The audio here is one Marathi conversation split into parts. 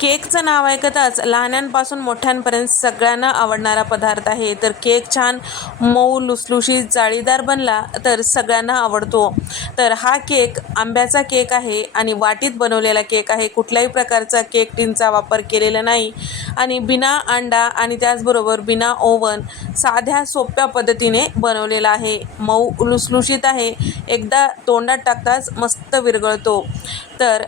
केकचं नाव ऐकताच लहानांपासून मोठ्यांपर्यंत सगळ्यांना आवडणारा पदार्थ आहे. तर केक छान मऊ लुसलुशीत जाळीदार बनला तर सगळ्यांना आवडतो. तर हा केक आंब्याचा केक आहे आणि वाटीत बनवलेला केक आहे. कुठल्याही प्रकारचा केक टिनचा वापर केलेला नाही. आणि बिना अंडा आणि त्याचबरोबर बिना ओव्हन साध्या सोप्या पद्धतीने बनवलेला आहे. मऊ लुसलुशीत आहे. एकदा तोंडात टाकताच मस्त विरघळतो. तर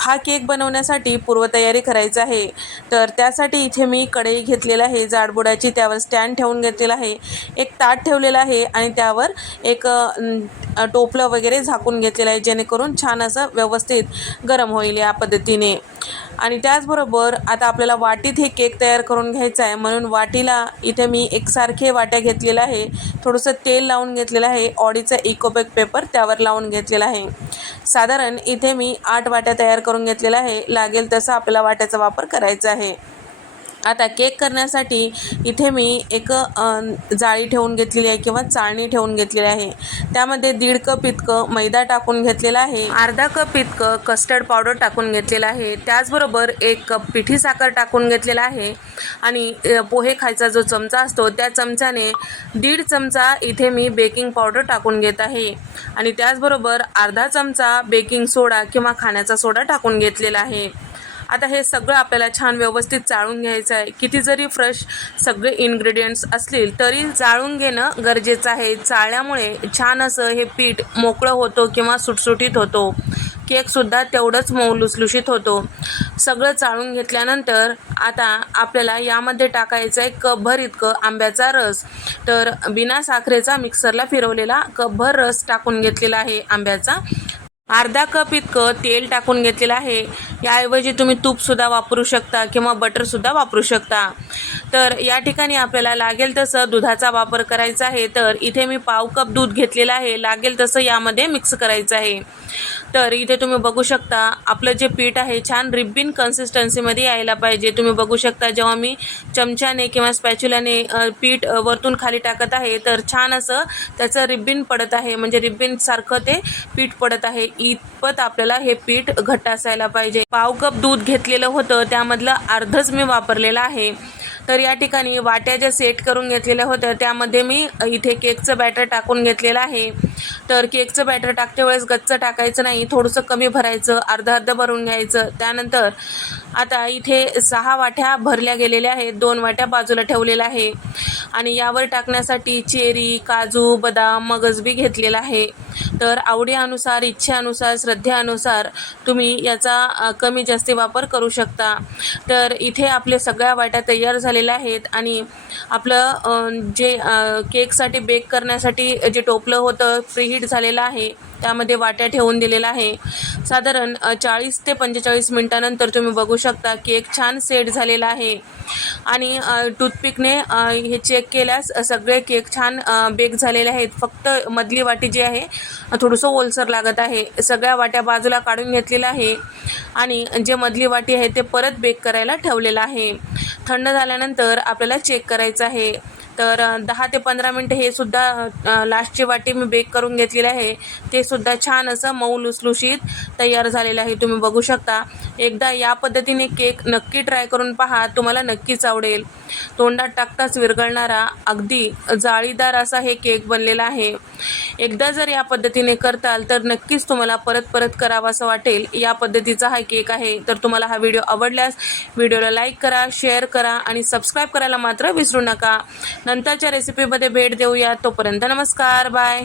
हा केक बनवण्यासाठी पूर्वतयारी करायचं आहे. तर त्यासाठी इथे मी कढई घेतलेला आहे जाडबुडाची त्यावर स्टँड ठेवून घेतलेला आहे. एक ताट ठेवलेलं आहे आणि त्यावर एक टोपलं वगैरे झाकून घेतलेलं आहे जेणेकरून छान असं व्यवस्थित गरम होईल या पद्धतीने. आणि त्याचबरोबर आता आपल्याला वाटीत हे केक तयार करून घ्यायचं आहे म्हणून वाटीला इथे मी एकसारखे वाट्या घेतलेल्या आहे. थोडंसं तेल लावून घेतलेलं आहे ऑडीचा इकोबॅग पेपर त्यावर लावून घेतलेला आहे. साधारण इथे मी आठ वाट्या तयार करून घेतलेल्या आहे लागेल तसा आपल्याला वाट्याचा वापर करायचा आहे. आता केक करण्यासाठी इथे मी एक जाळी ठेवून घेतलेली आहे किंवा चाळणी ठेवून घेतलेली आहे. त्यामध्ये दीड कप इतकं मैदा टाकून घेतलेला आहे. अर्धा कप इतकं कस्टर्ड पावडर टाकून घेतलेलं आहे. त्याचबरोबर एक कप पिठी साखर टाकून घेतलेला आहे. आणि पोहे खायचा जो चमचा असतो त्या चमच्याने दीड चमचा इथे मी बेकिंग पावडर टाकून घेत आहे. आणि त्याचबरोबर अर्धा चमचा बेकिंग सोडा किंवा खाण्याचा सोडा टाकून घेतलेला आहे. आता हे सगळं आपल्याला छान व्यवस्थित चाळून घ्यायचं आहे. किती जरी फ्रेश सगळे इन्ग्रेडियंट्स असतील तरी जाळून घेणं गरजेचं आहे. चाळल्यामुळे छान असं हे पीठ मोकळं होतो किंवा सुटसुटीत होतो. केकसुद्धा तेवढंच मऊ लुसलुशीत होतो. सगळं चाळून घेतल्यानंतर आता आपल्याला यामध्ये टाकायचं आहे कपभर इतकं आंब्याचा रस. तर बिना साखरेचा मिक्सरला फिरवलेला कपभर रस टाकून घेतलेला आहे आंब्याचा. अर्धा कप इतकं तेल टाकून घेतलेलं आहे. याऐवजी तुम्ही तूपसुद्धा वापरू शकता किंवा बटरसुद्धा वापरू शकता. तर या ठिकाणी आपल्याला लागेल तसं दुधाचा वापर करायचा आहे. तर इथे मी पाव कप दूध घेतलेलं आहे. लागेल तसं यामध्ये मिक्स करायचं आहे. तर इथे तुम्ही बघू शकता आपलं जे पीठ आहे छान रिब्बिन कन्सिस्टन्सीमध्ये यायला पाहिजे. तुम्ही बघू शकता जेव्हा मी चमच्याने किंवा स्पॅच्युलाने पीठ वरतून खाली टाकत आहे तर छान असं त्याचं रिब्बिन पडत आहे. म्हणजे रिब्बिनसारखं ते पीठ पडत आहे. इतपत आपल्याला हे पीठ घट्ट असायला पाहिजे. पाव कप दूध घेतलेलं होतं त्यामधलं अर्धच मी वापरलेलं आहे. तर या ठिकाणी वाट्या ज्या सेट करून घेतलेल्या होत्या त्यामध्ये मी इथे केकचं बॅटर टाकून घेतलेलं आहे. तर केकचं बॅटर टाकते वेळेस गच्च टाकायचं नाही थोडंसं कमी भरायचं अर्ध अर्ध भरून घ्यायचं. त्यानंतर आता इथे सहा वाट्या भरल्या गेलेल्या आहेत दोन वाट्या बाजूला ठेवलेल्या आहे. आणि यावर टाकण्यासाठी चेरी काजू बदाम मगज बी घेतलेला आहे. तर आवडीनुसार इच्छेनुसार श्रद्धेनुसार तुम्ही याचा कमी जास्ती वापर करू शकता. तर इथे आपले सगळ्या वाट्या तयार झालेल्या आहेत आणि आपलं जे केकसाठी बेक करण्यासाठी जे टोपलं होतं प्रीहीट झालेलं आहे त्यामध्ये वाट्या ठेवून दिलेला आहे. साधारण चाळीस ते पंचेचाळीस मिनटानंतर तुम्ही बघू शकता केक छान सेट झालेला आहे. आणि टूथपिकने हे चेक केल्यास सगळे केक छान बेक झालेले आहेत. फक्त मधली वाटी जी आहे थोडंसं ओलसर लागत आहे. सगळ्या वाट्या बाजूला काढून घेतलेल्या आहे. आणि जे मधली वाटी आहे ते परत बेक करायला ठेवलेलं आहे. थंड झाल्यानंतर आपल्याला चेक करायचं आहे. तर दहा ते पंधरा मिनटं हे सुद्धा लास्टची वाटी मी बेक करून घेतलेली आहे. ते सुद्धा छान असं मऊ लुसलुशीत तयार झालेलं आहे. तुम्ही बघू शकता. एकदा या पद्धतीने केक नक्की ट्राय करून पहा. तुम्हाला नक्कीच आवडेल. तोंडात टाकताच विरघळणारा अगदी जाळीदार असा हे केक बनलेला आहे. एकदा जर या पद्धतीने करताल तर नक्कीच तुम्हाला परत परत करावं असं वाटेल. या पद्धतीचा हा केक आहे. तर तुम्हाला हा व्हिडिओ आवडल्यास व्हिडिओला लाईक करा शेअर करा आणि सबस्क्राईब करायला मात्र विसरू नका. नंतरच्या रेसिपीमध्ये भेट देऊया. तोपर्यंत नमस्कार बाय